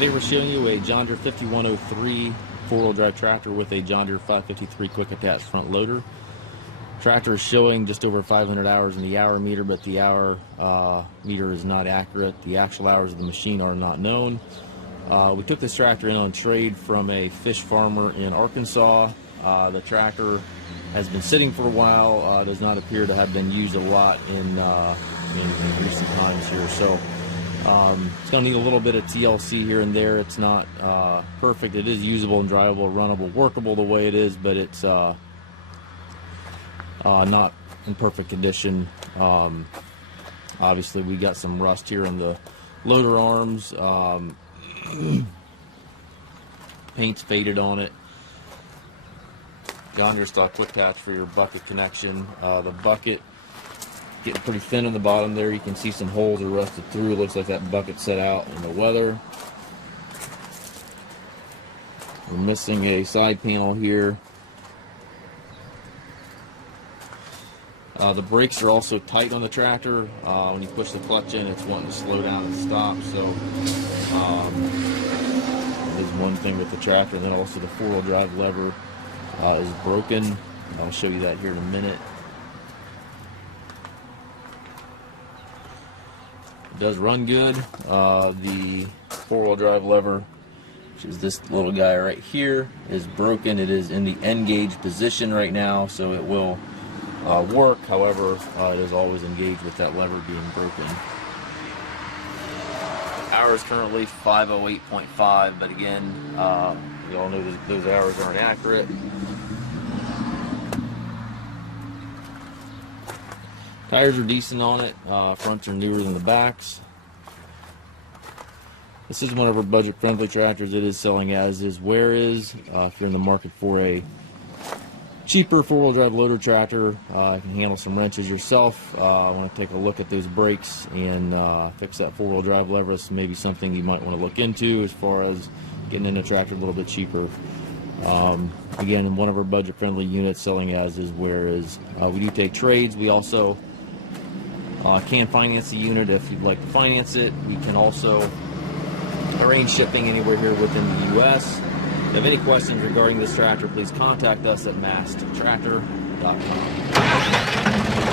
Today we're showing you a John Deere 5103 four-wheel drive tractor with a John Deere 553 quick attach front loader. Tractor is showing just over 500 hours in the hour meter, but the hour meter is not accurate. The actual hours of the machine are not known. We took this tractor in on trade from a fish farmer in Arkansas. The tractor has been sitting for a while, does not appear to have been used a lot in recent times here. So it's going to need a little bit of TLC here and there. It's not perfect. It is usable and drivable, runnable, workable the way it is, but it's not in perfect condition. Obviously we got some rust here in the loader arms. Paint's faded on it. John Deere stock quick attach for your bucket connection. The bucket getting pretty thin on the bottom there. You can see some holes are rusted through. It looks like that bucket set out in the weather. We're missing a side panel here. The brakes are also tight on the tractor. When you push the clutch in, it's wanting to slow down and stop. So there's one thing with the tractor. And then also the four-wheel drive lever is broken. I'll show you that here in a minute. It does run good. The four-wheel drive lever, which is this little guy right here, is broken. It is in the engaged position right now, so it will work. However, it is always engaged with that lever being broken. Hour is currently 508.5, but again, you all know those hours aren't accurate. Tires are decent on it. Fronts are newer than the backs. This is one of our budget-friendly tractors. It is selling as is, where is. If you're in the market for a cheaper four-wheel drive loader tractor, you can handle some wrenches yourself. I want to take a look at those brakes and fix that four-wheel drive lever. This may be something you might want to look into as far as getting in a tractor a little bit cheaper. Again, one of our budget-friendly units, selling as is, where is. We do take trades. We also can finance the unit if you'd like to finance it. We can also arrange shipping anywhere here within the U.S. If you have any questions regarding this tractor, please contact us at maskedtractor.com.